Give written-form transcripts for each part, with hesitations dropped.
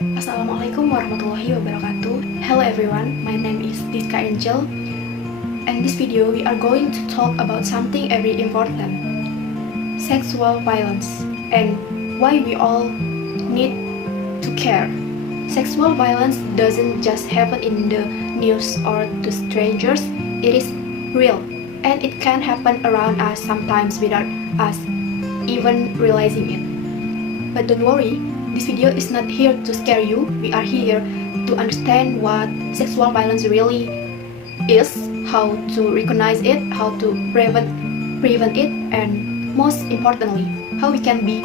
Assalamualaikum warahmatullahi wabarakatuh. Hello everyone, my name is Diska Angel. In this video, we are going to talk about something very important: sexual violence and why we all need to care. Sexual violence doesn't just happen in the news or to strangers, it is real and it can happen around us sometimes without us even realizing it. But don't worry, this video is not here to scare you. We are here to understand what sexual violence really is, how to recognize it, how to prevent it, and most importantly, how we can be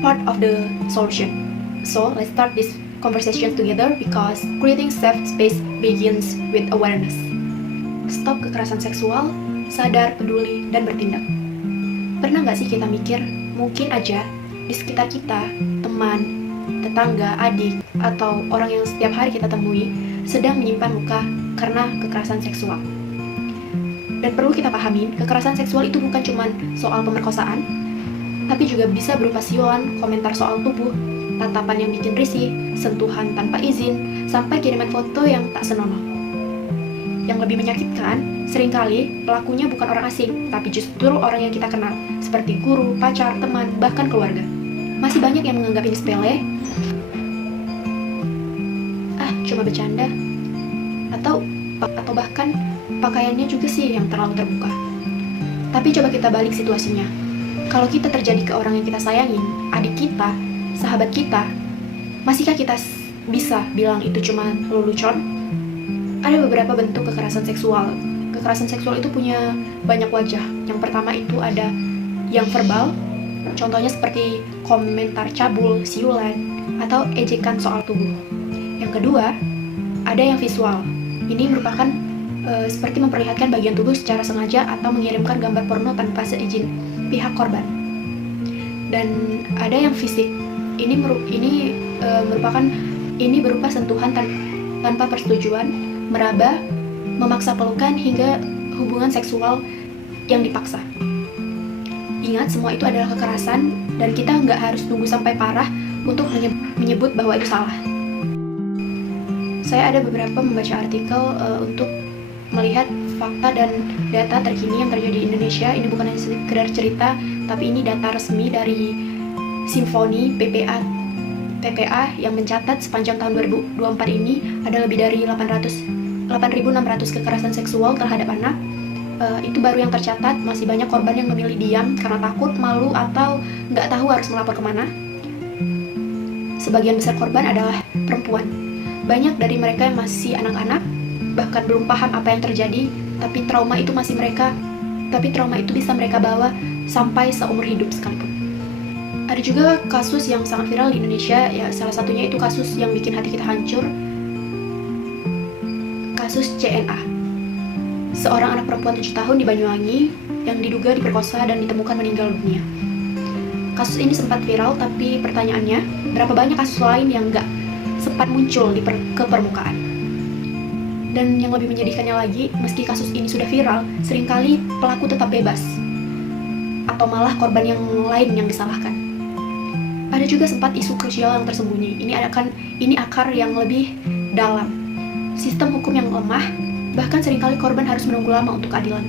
part of the solution. So let's start this conversation together because creating safe space begins with awareness. Stop kekerasan seksual, sadar, peduli, dan bertindak. Pernah nggak sih kita mikir, mungkin aja di sekitar kita, teman, tetangga, adik, atau orang yang setiap hari kita temui sedang menyimpan luka karena kekerasan seksual. Dan perlu kita pahami, kekerasan seksual itu bukan cuma soal pemerkosaan, tapi juga bisa berupa siulan, komentar soal tubuh, tatapan yang bikin risih, sentuhan tanpa izin, sampai kiriman foto yang tak senonoh. Yang lebih menyakitkan, seringkali pelakunya bukan orang asing, tapi justru orang yang kita kenal, seperti guru, pacar, teman, bahkan keluarga. Masih banyak yang menganggap ini sepele, cuma bercanda, atau bahkan pakaiannya juga sih yang terlalu terbuka. Tapi coba kita balik situasinya. Kalau kita terjadi ke orang yang kita sayangin, adik kita, sahabat kita, masihkah kita bisa bilang itu cuma lelucon? Ada beberapa bentuk kekerasan seksual. Kekerasan seksual itu punya banyak wajah. Yang pertama itu ada yang verbal, contohnya seperti komentar cabul, siulan, atau ejekan soal tubuh. Yang kedua, ada yang visual. Ini merupakan seperti memperlihatkan bagian tubuh secara sengaja atau mengirimkan gambar porno tanpa seizin pihak korban. Dan ada yang fisik. Ini berupa sentuhan tanpa persetujuan, meraba, memaksa pelukan hingga hubungan seksual yang dipaksa. Ingat, semua itu adalah kekerasan dan kita nggak harus tunggu sampai parah untuk menyebut bahwa itu salah. Saya ada beberapa membaca artikel untuk melihat fakta dan data terkini yang terjadi di Indonesia. Ini bukan hanya sekedar cerita, tapi ini data resmi dari Simfoni PPA yang mencatat sepanjang tahun 2024 ini ada lebih dari 8.600 kekerasan seksual terhadap anak. Itu baru yang tercatat. Masih banyak korban yang memilih diam karena takut, malu, atau nggak tahu harus melapor kemana. Sebagian besar korban adalah perempuan. Banyak dari mereka yang masih anak-anak, bahkan belum paham apa yang terjadi, tapi trauma itu bisa mereka bawa sampai seumur hidup sekalipun. Ada juga kasus yang sangat viral di Indonesia, ya salah satunya itu kasus yang bikin hati kita hancur. Kasus CNA. Seorang anak perempuan 7 tahun di Banyuwangi yang diduga diperkosa dan ditemukan meninggal dunia. Kasus ini sempat viral, tapi pertanyaannya, berapa banyak kasus lain yang nggak sempat muncul ke permukaan? Dan yang lebih menyedihkannya lagi, meski kasus ini sudah viral, seringkali pelaku tetap bebas, atau malah korban yang lain yang disalahkan. Ada juga sempat isu krusial yang tersembunyi. Ini akar yang lebih dalam. Sistem hukum yang lemah, bahkan seringkali korban harus menunggu lama untuk keadilan.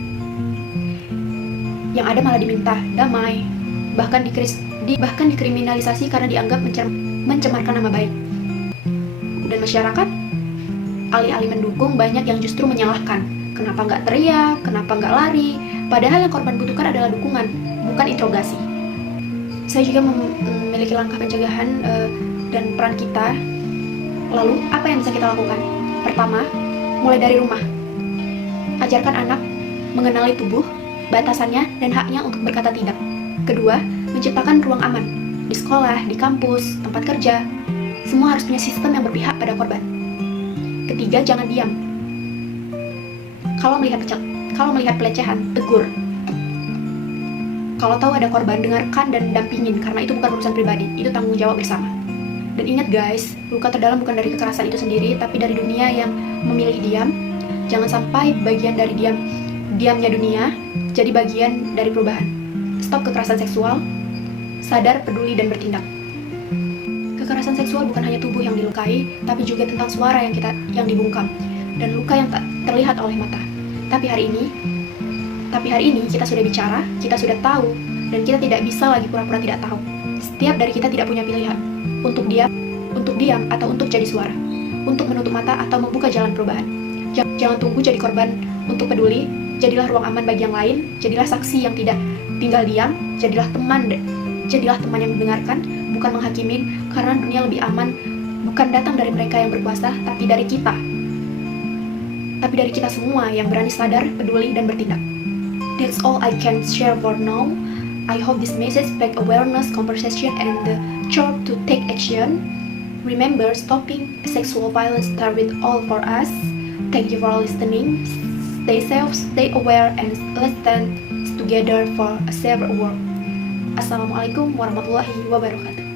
Yang ada malah diminta damai, bahkan dikriminalisasi karena dianggap mencemarkan nama baik. Dan masyarakat, alih-alih mendukung, banyak yang justru menyalahkan. Kenapa nggak teriak, kenapa nggak lari, padahal yang korban butuhkan adalah dukungan, bukan interogasi. Saya juga memiliki langkah pencegahan dan peran kita. Lalu, apa yang bisa kita lakukan? Pertama, mulai dari rumah. Ajarkan anak mengenali tubuh, batasannya, dan haknya untuk berkata tidak. Kedua, menciptakan ruang aman. Di sekolah, di kampus, tempat kerja, semua harus punya sistem yang berpihak pada korban. Ketiga, jangan diam. Kalau melihat pelecehan, tegur. Kalau tahu ada korban, dengarkan dan dampingin, karena itu bukan urusan pribadi, itu tanggung jawab bersama. Dan ingat guys, luka terdalam bukan dari kekerasan itu sendiri, tapi dari dunia yang memilih diam. Jangan sampai bagian dari diamnya dunia jadi bagian dari perubahan. Stop kekerasan seksual, sadar, peduli, dan bertindak. Kekerasan seksual bukan hanya tubuh yang dilukai, tapi juga tentang suara yang dibungkam dan luka yang tak terlihat oleh mata. Tapi hari ini kita sudah bicara, kita sudah tahu, dan kita tidak bisa lagi pura-pura tidak tahu. Setiap dari kita tidak punya pilihan untuk diam atau untuk jadi suara, untuk menutup mata atau membuka jalan perubahan. Jangan tunggu jadi korban untuk peduli. Jadilah ruang aman bagi yang lain. Jadilah saksi yang tidak tinggal diam. Jadilah teman yang mendengarkan, bukan menghakimin, karena dunia lebih aman bukan datang dari mereka yang berkuasa, tapi dari kita semua yang berani sadar, peduli, dan bertindak. That's all I can share for now. I hope this message spark awareness, conversation, and the choice to take action. Remember, stopping sexual violence starts with all for us. Thank you for listening. Stay safe, stay aware, and let's stand together for a safer world. Assalamualaikum warahmatullahi wabarakatuh.